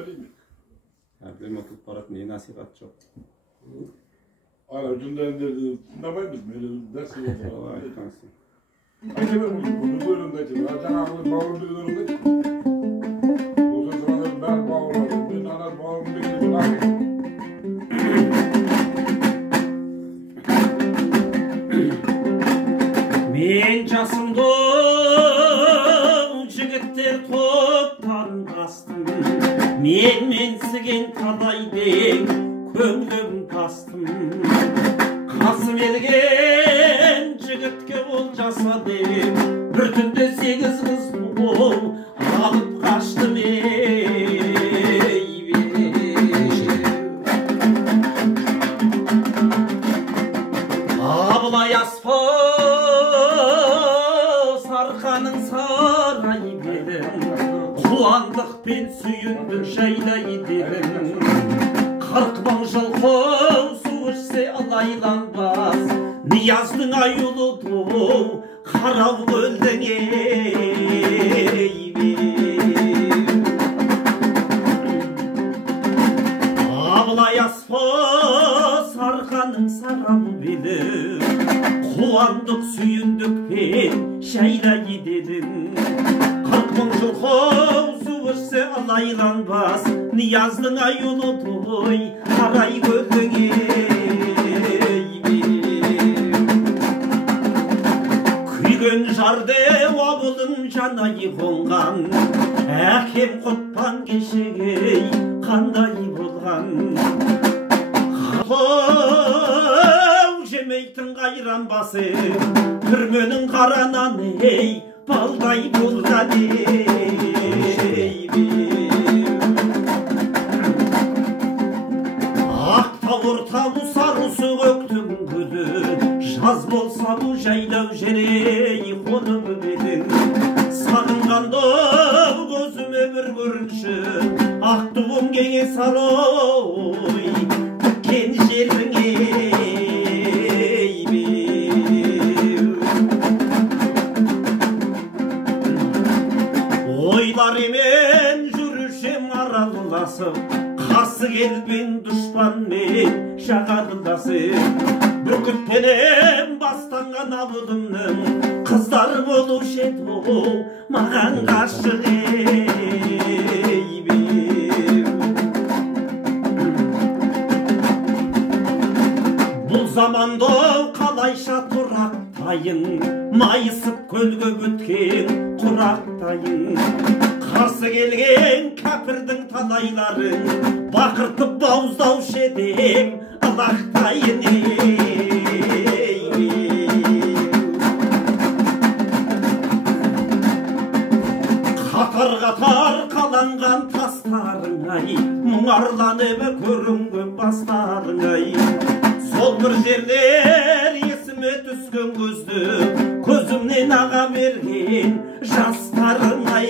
Öyle mi? Erbilem oturup barat neyi nasihat çok. Ara ucundan derdi. Ne var mı? Ders yapıyor. Allah ayıkansın. Acaba bu bölümdeki. Zaten ağlı bağlı bir bölümdeki. O zamanlar ben bağladım. Ben ana bağımdaki bir ağlı. Men jasımda jigitler toptan bastım. Men mensigen tadayden könglim kastım. Kasım elgen jigitke bol jasadım. Bir tünde 8 kız bul alıp kaçtım Ablay asfa sarkanın sarayı dedim. Kuandık ben süyündük şeylayı dedim. 40 bin жылқы su içse alaylanmaz. Niyazdın ayılıdı karav öldün Ablay asfa sarkanın sarabı bilir. Kuandık süyündük ben şeylayı dedim. 40 bin жылқы su içse alaylanmaz. Niyazdın ayılıdı karay öldün Kүйген жарды обылың жанайы қонған Әкем құтпан кешегей қандай болған Қапау жемейтін қайран басы Түрменің қара наны ей балдай болған Ақ тауыр табу сарысы көктің күні Жаз болса bu жайлау жерей қонып едің Сағынғанда көзіме бір көрінші Ақ туым кеңес алой Тіккен жердің Ойларымен жүрушем араласып Қасы келбен дұшпанмен жағадылдасып Бүркіттенем бастанған абылымның Қыздар болушы еді маған ғашық Бұл заманда қалайша тұрақтайын Майысып көлге өткен құрақтайын Қарсы келген кәпірдің талайларын Бақыртып бауыздаушы едім Алақтайын Қатар-қатар қаланған тастарың-ай Мұңарланып көрінген бастарың-ай Сол бір жерлер есіме түскен көзді Көзімнен аға берген жастарың-ай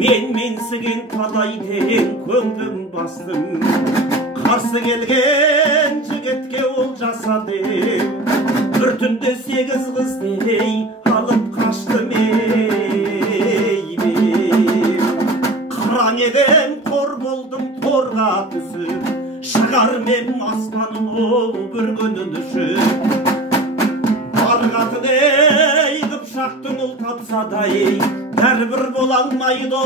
Мен менсіген талайден көңлім бастым Қарсы келген жігітке ол жасадым Бір түнде 8 қыздей алып қаштым Қыран едім қор болдым торға түсіп Шығармем аспаным ол бір күнін үшіп Барғатын ей қыпшақтың ұл тапсадай Бәрібір бола алмайды